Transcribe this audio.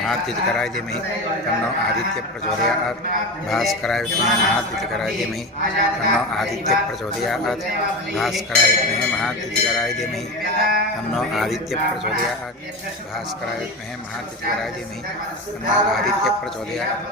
महाद्युति कराय धीमहि तन्नो आदित्य प्रचोदयात्। भास्कराय विद्महे महाद्युति कराय धीमहि तन्नो आदित्य प्रचोदयात्। भास्कराय विद्महे महाद्युति कराय धीमहि तन्नो आदित्य प्रचोदयात्। भास्कराय विद्महे महाद्युति कराय धीमहि तन्नो आदित्य प्रचोदयात्।